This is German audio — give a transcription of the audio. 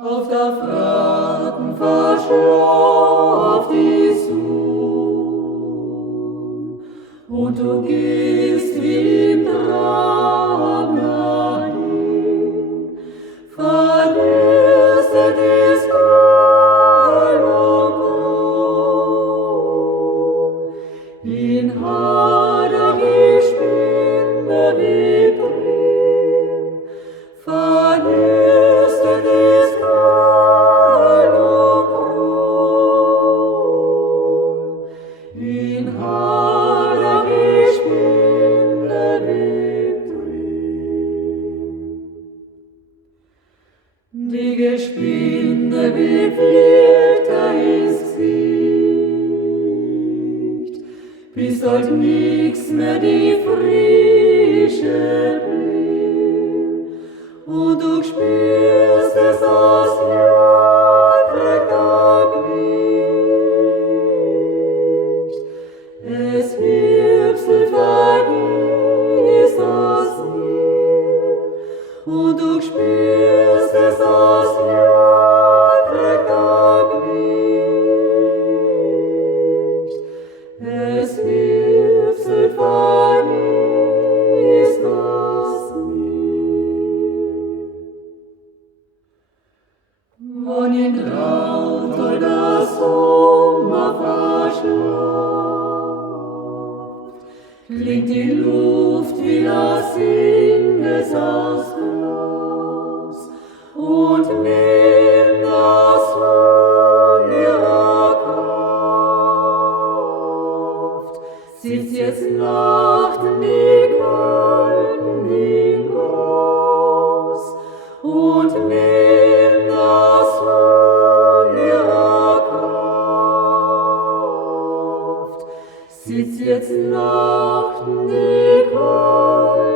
Auf der Fahrten verschlaft die Sonne, und du gehst wie im Traum dahin, verlöset ist Heil und Grund. In Hader ich spinne wie drin, verlöset ist Heil und Grund. In Hader ich spinne wie drin. Die Gespinne wie Flitter ins Gesicht, bis halt nix mehr die Frische blieb, und du spürst es aus Jahrtag nicht. Es wirbselt, vergisst das nie, und du spürst es aus Jahrtag nicht. Es wirbselt, vergisst das nie. Wann in Traumtal der Sommer verschlaft, klingt die Luft wie das Singes aus Glas, und nimmt das Lohn ihrer Kraft. Sitzt jetzt Nachten die Kalten im Gras, und nimmt das Lohn ihrer Kraft. Sitzt jetzt Nachten die Kalten